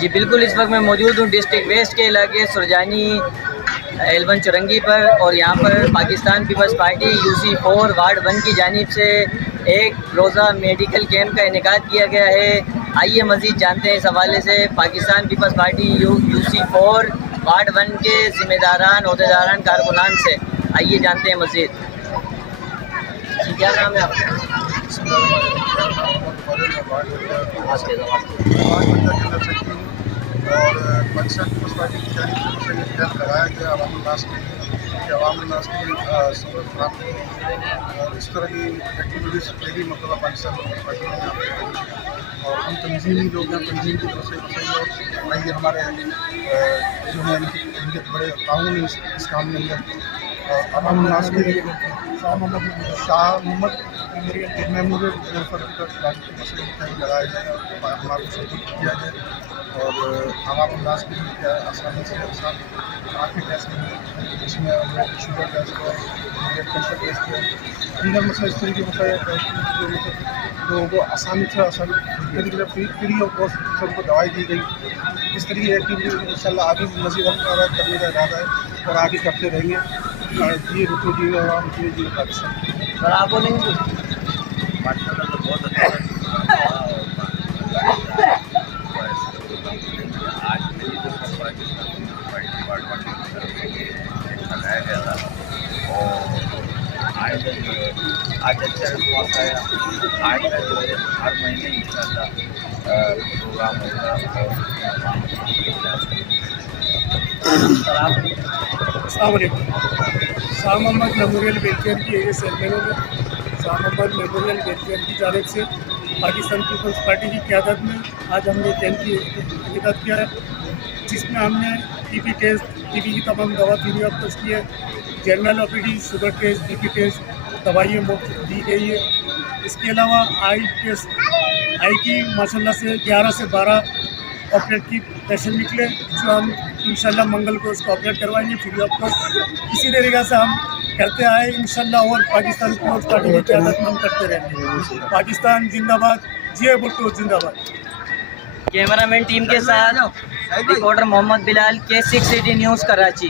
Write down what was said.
جی بالکل، اس وقت میں موجود ہوں ڈسٹرکٹ ویسٹ کے علاقے سرجانی ایل1 چورنگی پر، اور یہاں پر پاکستان پیپلز پارٹی UC4 وارڈ 1 کی جانب سے ایک روزہ میڈیکل کیمپ کا انعقاد کیا گیا ہے۔ آئیے مزید جانتے ہیں اس حوالے سے پاکستان پیپلز پارٹی UC4 وارڈ 1 کے ذمہ داران، عہدیداران، کارکنان سے۔ آئیے جانتے ہیں مزید۔ جی کیا نام ہے آپ کا؟ اور پاکستان پیپلز پارٹی کی جانب سے یہ کیمپ لگایا گیا عوام الناس کے لیے کہ عوام الناس کے لیے سہولت فراہم کی، اور اس طرح کی ایکٹیویٹیز پہلی مرتبہ پاکستان پیپلز پارٹی نے یہاں پہ کی، اور ہم تنظیمی لوگ ہیں، تنظیم کی طرف سے اور آئیے ہمارے جو ہیں ان کے بڑے تعاون اس کام میں اندر عوام الناس کے لیے شاہ محمد میموریل مسئلے لگایا جائے اور ہمارے سپورٹ کیا جائے، اور عوام الناس کے لیے کیا آسانی سے آنکھیں ٹیسٹ میں جس میں شوگر ٹیسٹ ہے، بلڈ پریشر ٹیسٹ ہے، دیگر مسئلہ اس طریقے جو لوگوں کو آسانی سے آسانی فری آف کاسٹ سب کو دوائی دی گئی۔ اس طریقے ایکٹیویٹی ان شاء اللہ آگے بھی مزید ہم کرنے کا ارادہ ہے اور آگے کرتے رہیں گے۔ جی رکو جی عوام جی پاکستان سر آپ بولیں گے؟ ماشاء اللہ تو بہت اچھا آج میری جو پاکستان وارڈ 1 کی طرف سے لگایا گیا تھا، اور آج اچھا رسپانس آیا۔ آج کا جو ہے ہر مہینے ان شاء اللہ پروگرام ہوگا۔ السلام علیکم۔ شاہ محمد میموریل ویلفیئر کی ایک سیلمنوں میں شاہ محمد میموریل ویلفیئر کی جانب سے پاکستان پیپلز پارٹی کی قیادت میں آج ہم نے کیمپ کی انعقاد کیا ہے، جس میں ہم نے TB ٹیسٹ، TB کی تمام دوا فری آف کاسٹ کی ہے، general OPD، sugar test, BP test, دوائیں مفت دی گئی ہے۔ اس کے علاوہ آئی کی ماشاء اللہ سے 11 سے 12 آپریٹ کی پیشنٹ نکلے، جو ہم انشاءاللہ منگل کو اس کو آپریٹ کروائیں گے فری آف کاسٹ۔ اسی طریقے سے ہم کرتے آئے انشاءاللہ، اور پاکستان پیپلز پارٹی کی قیادت میں ہم کرتے رہیں گے۔ پاکستان زندہ باد، جے بھٹو زندہ باد۔ کیمرہ مین ٹیم کے ساتھ رپورٹر محمد بلال، K6 سٹی نیوز کراچی۔